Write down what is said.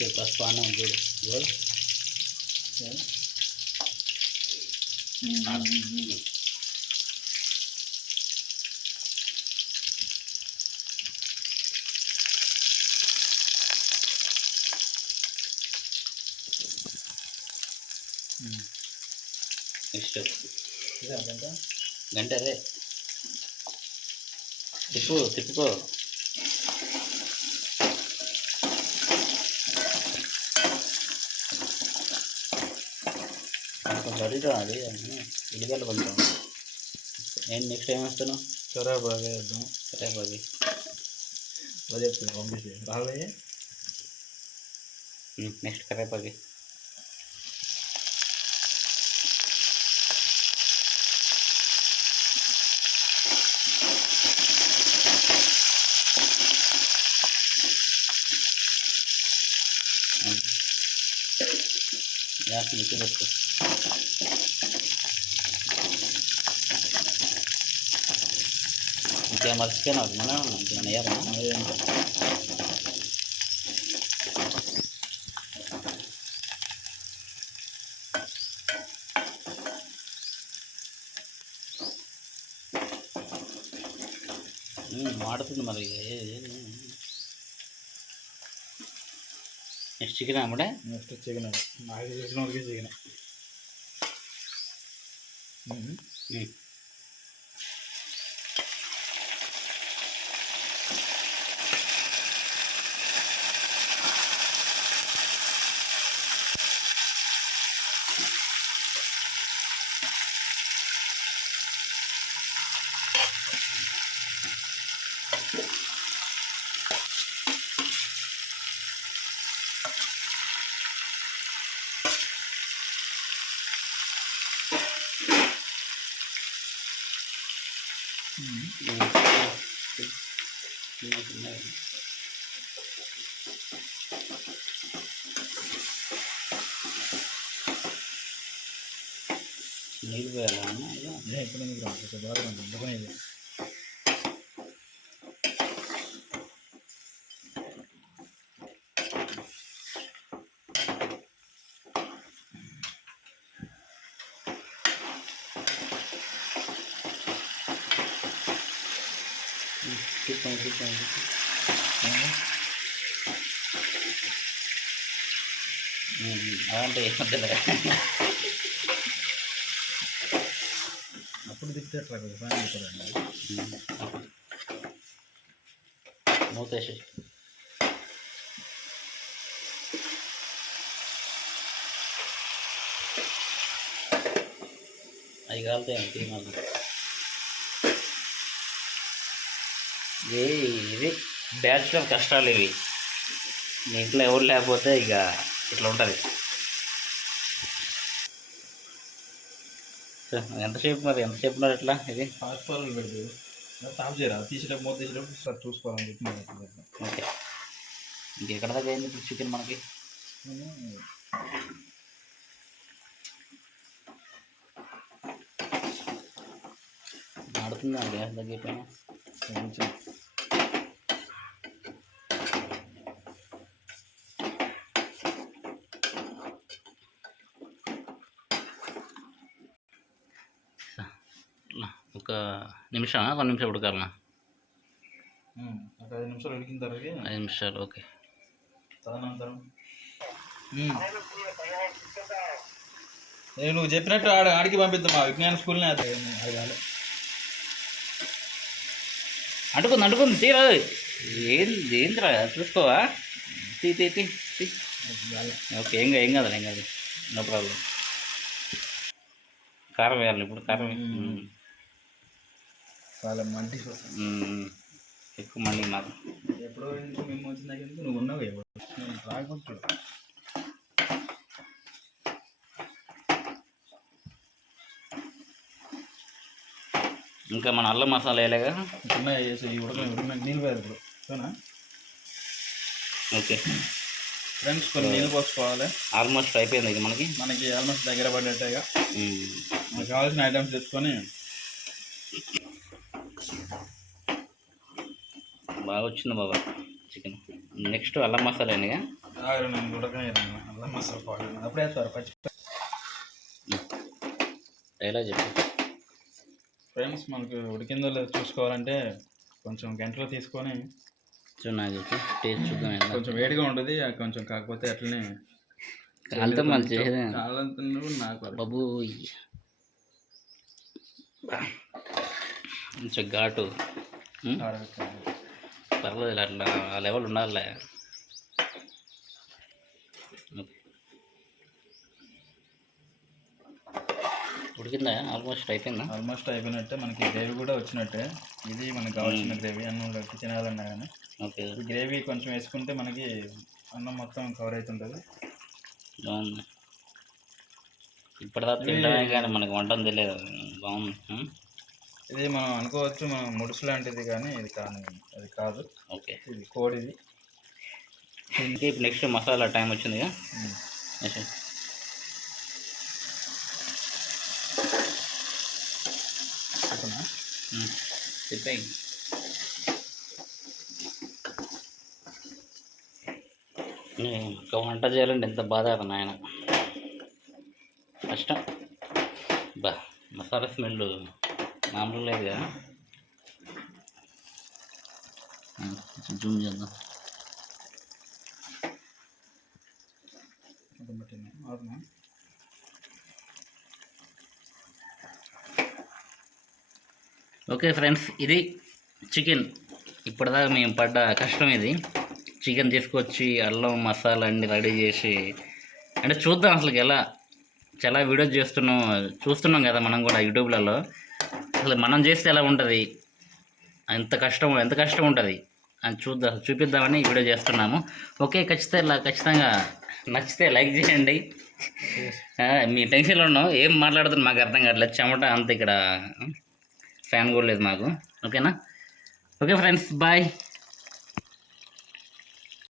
Next పసుపు అన్నం చూడు గుడ్. నెక్స్ట్ గంట అదే తిప్పుకో. కొంచెం గడిగా అది ఉల్లిగడ్డ కొంచెం. నేను నెక్స్ట్ ఏం వేస్తాను? కరేపాకు వేద్దాం. కరేపాకు అదే చెప్తాను పంపించి రాలే. నెక్స్ట్ కరేపాకు గ్యాస్ మిక్కి పెట్టుకో. ఇంకా మర్చిపోయినా మన ఇంకేమైనా వేయాలా? మాడుతుంది మరి. నెక్స్ట్ చికెన్ అమ్మడే. నెక్స్ట్ చికెన్ నాకు తెలిసిన వరకే చికెన్. నీళ్ళు పోయాలన్నా ఇప్పుడు ఎందుకు కొంచెం బాగా అందుకనే ఇది. అలాంటి మధ్యలో అప్పుడు తిప్పితే ఫ్యాన్ చెప్పారండి. మూతేసి అవి కాలుతాయి తీమాలి. ఇవి బ్యాచులర్ కష్టాలు ఇవి. మీ ఇంట్లో ఎవరు లేకపోతే ఇక ఇట్లా ఉంటుంది. ఎంతసేపు ఉన్నారు ఇట్లా? ఇది హాస్పిటల్ పెడదు తాపు చేయరా తీసేటప్పుడు మూత తీసేటప్పుడు సార్ చూసుకోవాలని చెప్పి. ఓకే, ఇంకెక్కడ దాకా అయింది ఇప్పుడు చికెన్ మనకి? ఆడుతుందా గ్యాస్ తగ్గిపోయినా? ఒక నిమిషం, 1 నిమిషం ఉడకాలనా? ఒక 5 నిమిషాలు ఉడికిన తర్వాత 5 నిమిషాలు. ఓకే. తదనంతరం నువ్వు చెప్పినట్టు ఆడికి పంపిద్దాం. మా విజ్ఞాన స్కూల్ని అడగాలి. అంటుకుంది తీరా. ఏంద్రా చూసుకోవా? తీ. ఓకే, ఏం కాదు. No problem. కారం వేయాలి ఇప్పుడు. కారం చాలా మండి ఎక్కువ మండి మాకు. ఎప్పుడో మేము వచ్చిన నువ్వు ఉన్నావు రాకుండా. ఇంకా మన అల్లం మసాలా వేయలేగా? నీళ్ళు వేయాలి ఇప్పుడు. ఓకే ఫ్రెండ్స్, కొన్ని నీళ్ళు పోసుకోవాలి. ఆల్మోస్ట్ అయిపోయింది ఇక మనకి ఆల్మోస్ట్ దగ్గర పడ్డట్టుగా. మనకు కావాల్సిన ఐటమ్స్ తెచ్చుకొని బాగా వచ్చింది బాబా చికెన్. నెక్స్ట్ అల్లం మసాలా అయినగా నేను ఉడకనేయాలి అల్లం మసాలా పౌడర్ అప్పుడే వేస్తారు పచ్చి. ఎలా చెప్పు ఫ్రెండ్స్ మనకు ఉడికిందో లేదో చూసుకోవాలంటే కొంచెం గంటలో తీసుకొని నాకు చెప్పి టేస్ట్ చూద్దాం ఎలా కొంచెం వేడిగా ఉంటుంది కొంచెం, కాకపోతే అట్లనే అంతా మనం చేసేదే కావాలంటే నాకు బాబు కొంచెం ఘాటు పర్లేదు అట్లా ఆ లెవెల్ ఉండాలి. ఉడికిందా? ఆల్మోస్ట్ అయిపోయినట్టే. మనకి గ్రేవీ కూడా వచ్చినట్టే. ఇది మనకు కావాల్సిన గ్రేవీ, అన్నం కలిపి తినాలన్నా కానీ ఓకే. గ్రేవీ కొంచెం వేసుకుంటే మనకి అన్నం మొత్తం కవర్ అవుతుంటుంది. బాగుంది. ఇప్పటిదాకా తింటామే కానీ మనకు వంటం తెలియదు. బాగుంది. ఇది మనం అనుకోవచ్చు మనం ముడుసు లాంటిది, కానీ ఇది అది కాదు. ఓకే, ఇది కోడిది. ఇప్పుడు నెక్స్ట్ మసాలా టైం వచ్చిందిగా. చెప్పాయి ఇంకా వంట చేయాలంటే ఎంత బాధ కదా నాయన, కష్టం. బా మసాలా స్మెల్ మామూలు లేదు కదా. జూమ్ చేద్దాం. ఓకే ఫ్రెండ్స్, ఇది చికెన్. ఇప్పటిదాకా మేము పడ్డ కష్టం ఇది. చికెన్ తీసుకొచ్చి అల్లం మసాలా అన్ని రెడీ చేసి, అంటే చూద్దాం అసలు ఎలా. చాలా వీడియోస్ చూస్తున్నాం కదా మనం కూడా యూట్యూబ్లలో. అసలు మనం చేస్తే ఎలా ఉంటుంది, ఎంత కష్టం ఉంటుంది అని చూపిద్దామని వీడియో చేస్తున్నాము. ఓకే, ఖచ్చితంగా నచ్చితే లైక్ చేయండి. మీ టెన్షన్లో ఉన్నాం, ఏం మాట్లాడుతున్నా మాకు అర్థం కావట్లేదు. చెమట అంత ఇక్కడ ఫ్యాన్ కూడా లేదు మాకు. ఓకేనా? Okay friends, bye.